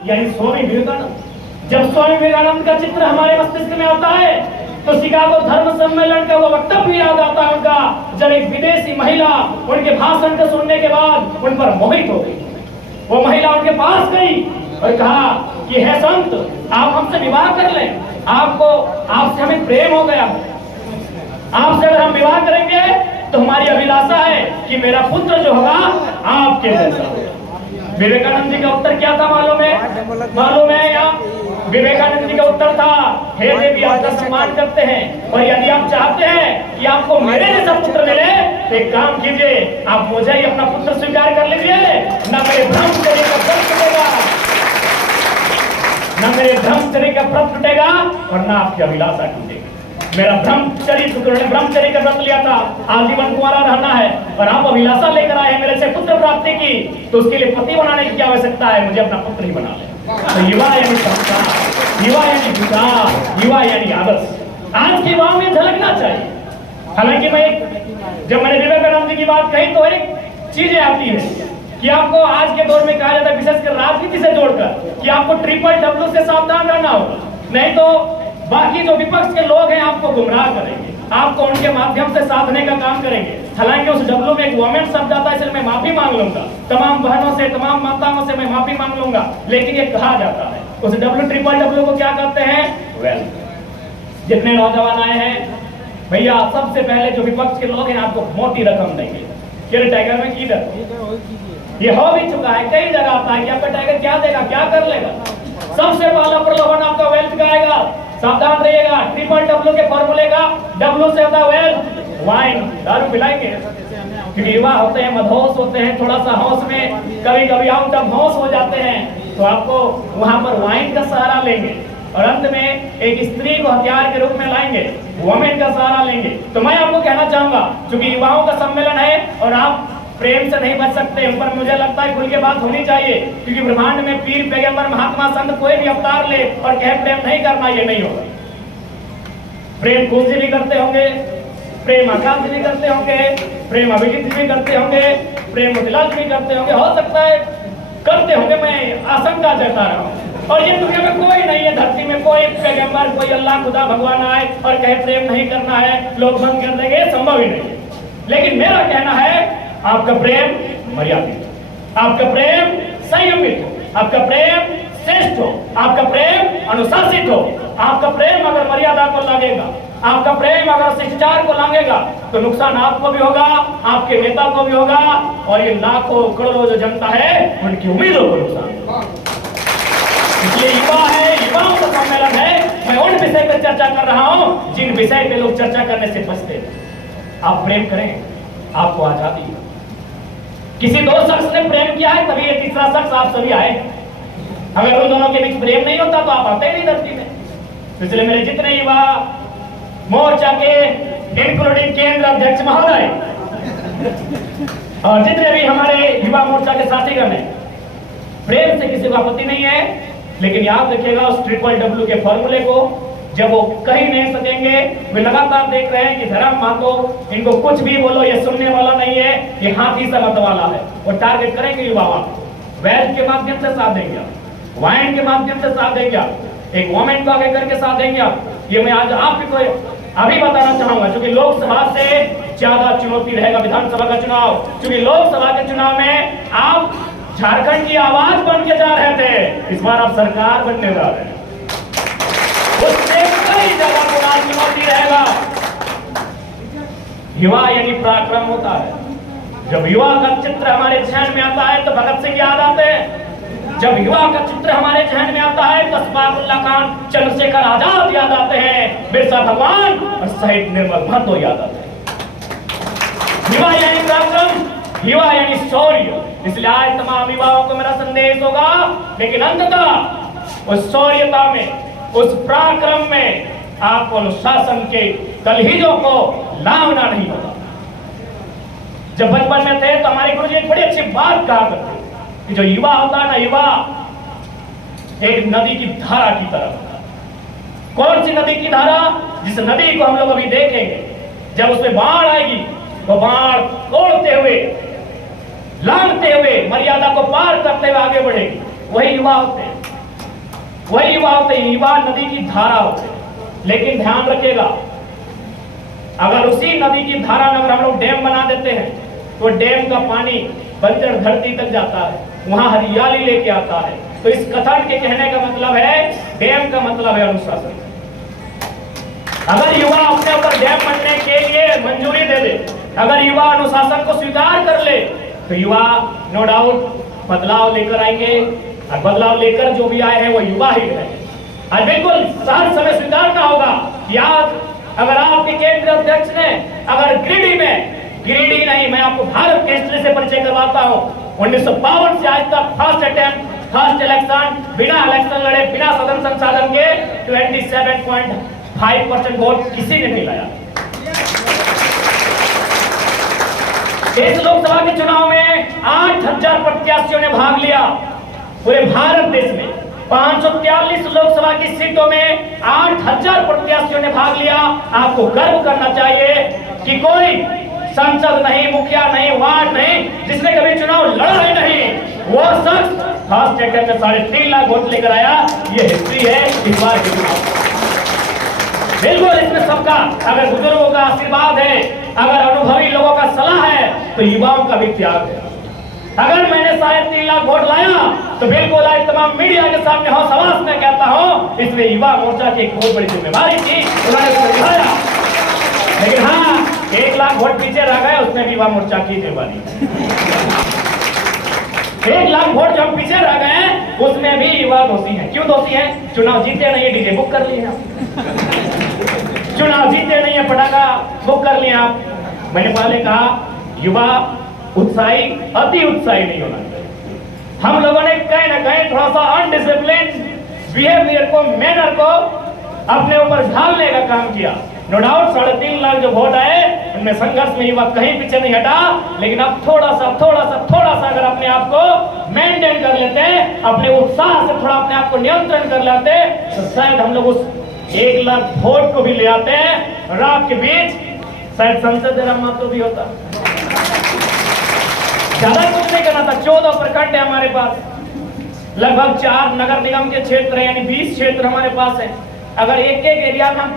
यानी स्वामी विवेकानंद। जब स्वामी विवेकानंद का चित्र हमारे मस्तिष्क में आता है तो शिकागो धर्म सम्मेलन का वो वक्तव्य याद आता है उनका, जब एक विदेशी महिला उनके भाषण को सुनने के बाद उन पर मोहित हो गई। वो महिला उनके पास गई और कहा कि हे संत, आप हमसे विवाह कर लें, आपसे हमें प्रेम हो गया, आपसे अगर हम विवाह करेंगे तो हमारी अभिलाषा है कि मेरा पुत्र जो होगा आपके जैसा होगा। विवेकानंद जी का उत्तर क्या था मालूम है या? विवेकानंद जी का उत्तर था, हे देवी, आपका सम्मान करते हैं और यदि आप चाहते हैं कि आपको मेरे जैसा पुत्र मिले तो एक काम कीजिए, आप मुझे ही अपना पुत्र स्वीकार कर लीजिए, न मेरे ब्रह्मचर्य का व्रत टूटेगा, न मेरे ब्रह्मचर्य का व्रत टूटेगा और न आपकी अभिलाषा टूटेगी। मेरा ब्रह्मचर्य का व्रत लिया था, आजीवन कुंवारा रहना है और आप अभिलाषा लेकर आए मेरे से पुत्र प्राप्ति की, तो उसके लिए पति बनाने की क्या आवश्यकता है? मुझे अपना पुत्र ही बना ले। तो युवा यानी संस्कार, युवा यानी विचार, युवा यानी आदर्श आज के युवाओं में झलकना चाहिए। हालांकि जब मैंने विवेकानंद जी की बात कही तो एक चीजें आती है कि आपको आज के दौर में कहा जाता है, विशेषकर राजनीति से जोड़कर, कि आपको WWW से सावधान रहना होगा, नहीं तो बाकी जो विपक्ष के लोग हैं आपको गुमराह करेंगे, आपको उनके माध्यम से साधने का काम करेंगे। हालांकि उस डब्लू में एक वोमेन शब्द आता है, इसलिए मैं माफी मांग लूंगा, तमाम बहनों से, तमाम माताओं से मैं माफी मांग लूंगा, लेकिन ये कहा जाता है उस WWW को क्या कहते हैं? वेल्थ। जितने नौजवान आए हैं भैया, सबसे पहले जो विपक्ष के लोग हैं आपको मोटी रकम देंगे। टाइगर में किधर ये हो भी चुका है, कई जगह आता है कि आपका टाइगर क्या देगा, क्या कर लेगा। सबसे पहला प्रलोभन आपका वेल्थ का आएगा, सावधान रहिएगा। WWW के फॉर्मूले का W से होता वेल्थ, वाइन, दारू पिलाएंगे, क्योंकि युवा होते हैं, मदहोश होते हैं, थोड़ा सा होश में कभी कभी आउट ऑफ होश हो जाते हैं, तो आपको वहां पर वाइन का सहारा लेंगे और अंत में एक स्त्री को हथियार के रूप में लाएंगे, वोमेन का सहारा लेंगे। तो मैं आपको कहना चाहूंगा, क्योंकि युवाओं का सम्मेलन है और आप प्रेम से नहीं बच सकते, उन पर मुझे लगता है खुल के बात होनी चाहिए, क्योंकि ब्रह्मांड में पीर, पैगंबर, महात्मा, संत कोई भी अवतार ले और कहे प्रेम नहीं करना, ये नहीं होगा। प्रेम कौन से भी करते होंगे, प्रेम आकाश भी करते होंगे, प्रेम अभिजीत भी करते होंगे, प्रेम मोतीलाल भी करते होंगे, हो सकता है करते होंगे, मैं आशंका जता रहा हूँ। और ये दुनिया में कोई नहीं है, धरती में कोई पैगंबर, कोई अल्लाह, खुदा, भगवान आए और कहे प्रेम नहीं करना है, लोग बंद कर देंगे, संभव ही नहीं। लेकिन मेरा कहना है, आपका प्रेम मर्यादित, आपका प्रेम संयमित हो, आपका प्रेम श्रेष्ठ हो, आपका प्रेम अनुशासित हो, आपका प्रेम अगर मर्यादा को लागेगा, आपका प्रेम अगर शिष्टाचार को लागेगा, तो नुकसान आपको भी होगा, आपके नेता को भी होगा और ये लाखों करोड़ों जो जनता है उनकी उम्मीदों को नुकसान। इसलिए युवा है, युवाओं का सम्मेलन है, मैं उन विषय पर चर्चा कर रहा हूं जिन विषय पे लोग चर्चा करने से बचते हैं। आप प्रेम करें, आपको आजादी। किसी दो शख्स ने प्रेम किया है तभी ये तीसरा शख्स आप सभी आए। अगर उन दोनों के बीच प्रेम नहीं होता तो आप आते नहीं धरती में। इसलिए मेरे जितने युवा मोर्चा के इंक्लूडिंग केंद्र अध्यक्ष महोदय और जितने भी हमारे युवा मोर्चा के साथीगण हैं, प्रेम से किसी को आपत्ति नहीं है, लेकिन याद रखिएगा उस WWW के फॉर्मूले को जब वो कहीं नहीं सकेंगे, वे लगातार देख रहे हैं कि धर्म महतो इनको कुछ भी बोलो ये सुनने वाला नहीं है, ये हाथी सा मत वाला है, वो टारगेट करेंगे युवाओं को। वेल्थ के माध्यम से साथ देंगे, वाइन के माध्यम से साथ देंगे, एक वोमेन को आगे करके साथ देंगे आप। ये मैं आज आपको अभी बताना चाहूंगा, क्योंकि लोकसभा से ज्यादा चुनौती रहेगा विधानसभा का चुनाव, क्योंकि लोकसभा के चुनाव में आप झारखंड की आवाज बन के जा रहे थे, इस बार आप सरकार बनने जा रहे हैं, उससे कई जगह बुरा चुनौती रहेगा। युवा यानी पराक्रम होता है। जब युवा का चित्र हमारे ध्यान में आता है तो भगत सिंह याद आते हैं, जब युवा का चित्र हमारे ध्यान में आता है तो अशफाकुल्लाह खान, चंद्रशेखर आजाद याद आते हैं, बिरसा भगवान और शहीद निर्मल महतो याद आते हैं। युवा यानी पराक्रम, युवा यानी शौर्य। इसलिए आज तमाम युवाओं को मेरा संदेश होगा, लेकिन अंततः उस शौर्यता में, उस पराक्रम में आपको अनुशासन के तलहीजों को लाना नहीं होगा। जब बचपन में थे तो हमारे गुरुजी एक बड़ी अच्छी बात कहा करते कि जो युवा होता है ना, युवा एक नदी की धारा की तरह होता है। कौन सी नदी की धारा? जिस नदी को हम लोग अभी देखेंगे, जब उसमें बाढ़ आएगी वो बाढ़ तोड़ते हुए, लांघते हुए, मर्यादा को पार करते हुए आगे बढ़ेगी। वही युवा होते हैं। वही युवा होते हैं, युवा नदी की धारा होते हैं। लेकिन ध्यान रखिएगा, अगर उसी नदी की धारा में अगर हम लोग डैम बना देते हैं तो डैम का पानी बंजर धरती तक जाता है, वहां हरियाली लेके आता है। तो इस कथन के कहने का मतलब है, डैम का मतलब है अनुशासन। अगर युवा अपने ऊपर डैम बनने के लिए मंजूरी दे दे, अगर युवा अनुशासन को स्वीकार कर ले, तो युवा नो डाउट बदलाव लेकर आएंगे, और बदलाव लेकर जो भी आए हैं वो युवा ही है। और बिल्कुल हर समय स्वीकारना होगा कि आज अगर आपके केंद्रीय अध्यक्ष ने अगर गिरिडीह नहीं, मैं आपको भारत के हिस्ट्री से परिचय करवाता हूं। 1952 से आज तक फर्स्ट अटेम्प्ट, फर्स्ट इलेक्शन, बिना इलेक्शन लड़े, बिना सदन संसाधन के 27.5% वोट किसी ने नहीं लाया। इस लोकसभा के चुनाव में 8000 प्रत्याशियों ने भाग लिया। पूरे भारत देश में 543 लोकसभा की सीटों में 8000 प्रत्याशियों ने भाग लिया। आपको गर्व करना चाहिए कि कोई संसद नहीं, मुखिया नहीं, वार्ड नहीं, जिसने कभी चुनाव लड़ा ही नहीं, वो शख्स फर्स्ट अटेम्प्ट में 3.5 लाख वोट लेकर आया। ये हिस्ट्री है इस बार के चुनाव। बिल्कुल इसमें सबका, अगर बुजुर्गों का आशीर्वाद है, अगर अनुभवी लोगों का सलाह है, तो युवाओं का भी त्याग है। अगर मैंने 3.5 लाख वोट लाया तो बिल्कुल आज तमाम मीडिया के सामने हौसलास में कहता हूं, इसमें युवा मोर्चा की एक बहुत बड़ी जिम्मेवारी थी, उन्होंने उसको दिखाया। लेकिन हाँ, 1 लाख वोट पीछे रह गए, उसमें भी युवा मोर्चा की जिम्मेवारी। 1 लाख वोट जो हम पीछे रह गए, उसमें भी युवा दोषी हैं। क्यों दोषी हैं? चुनाव जीते नहीं है, डीजे बुक कर लिए आप। चुनाव जीते नहीं है, पटाखा बुक कर लिया आप। मैंने पहले कहा, युवा उत्साही, अति उत्साही नहीं होना चाहिए। हम लोगों ने कहीं ना कहीं थोड़ा सा अनडिसिप्लिन बिहेवियर को, मैनर को अपने ऊपर ढालने का काम किया। नो डाउट 3.5 लाख जो वोट आए, उनमें संघर्ष में युवा कहीं पीछे नहीं हटा। लेकिन अब थोड़ा सा अगर अपने आप को मेंटेन कर लेते, अपने उत्साह से थोड़ा अपने आप को नियंत्रण कर लेते, तो शायद हम लोग उस 1 लाख वोट को भी ले आते हैं और आपके बीच शायद संसद जरा महत्व भी होता। ज्यादा कुछ नहीं करना था। 14 प्रखंड है हमारे पास, लगभग 4 नगर निगम के क्षेत्र है, यानी 20 क्षेत्र हमारे पास है। अगर एक एरिया में हम